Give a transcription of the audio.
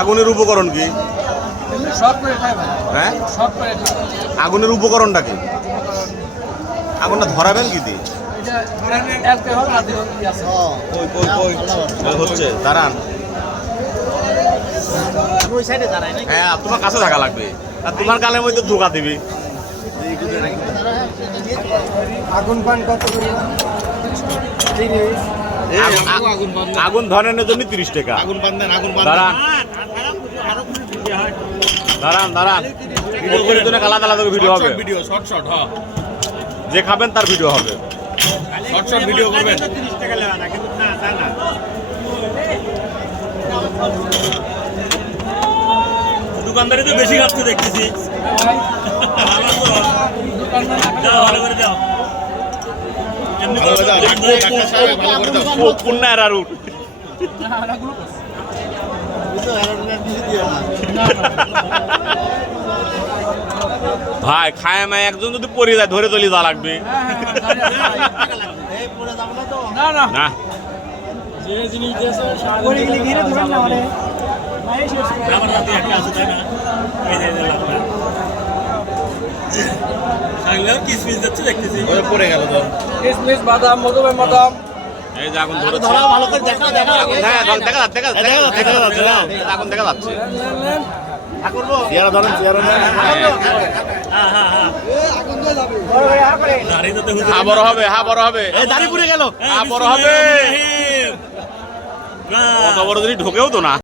আগুনের উপকরণ কি? হ্যাঁ? সব আগুনের উপকরণটা কি? আগুনটা ধরাবেন কি দিয়ে? এই হচ্ছে দাঁড়ান। হ্যাঁ তোমার কাছে থাকা লাগবে। আর তোমার গালের মধ্যে ধোকা দিবি। আগুন পান কত করে? আগুন- ধরানোর জন্য তিরিশ টাকা আগুন বান্ধেন আগুন দাঁড়ান দাঁড়ান দাঁড়ান জন্য আলাদা আলাদা ভিডিও হবে ভিডিও শর্ট শর্ট হ্যাঁ যে খাবেন তার ভিডিও হবে শর্ট শর্ট ভিডিও করবেন দোকানদারি তো বেশি খাচ্ছে দেখতেছি ভালো করে দাও আর ভাই খায় মায় একজন যদি পড়ে যায় ধরে চলে যা লাগবে। না। পরে আমার রাতে একটা আছে তাই না? যে কিসমিস যাচ্ছে দেখতেছি। ওরে পড়ে গেল তো। বাদাম বাদাম এই যে আগুন ধরেছে। ভালো করে দেখা দেখা দেখা। দেখা যাচ্ছে দেখা দেখা যাচ্ছে। দেখা আগুন দেখা যাচ্ছে। চেয়ারা ধরেন চেয়ারা হ্যাঁ দাঁড়িয়ে তো হুজুর হা বড় হবে হা বড় হবে। এই পুড়ে গেল। হা বড় হবে। অত বড় যদি ঢোকেও তো না।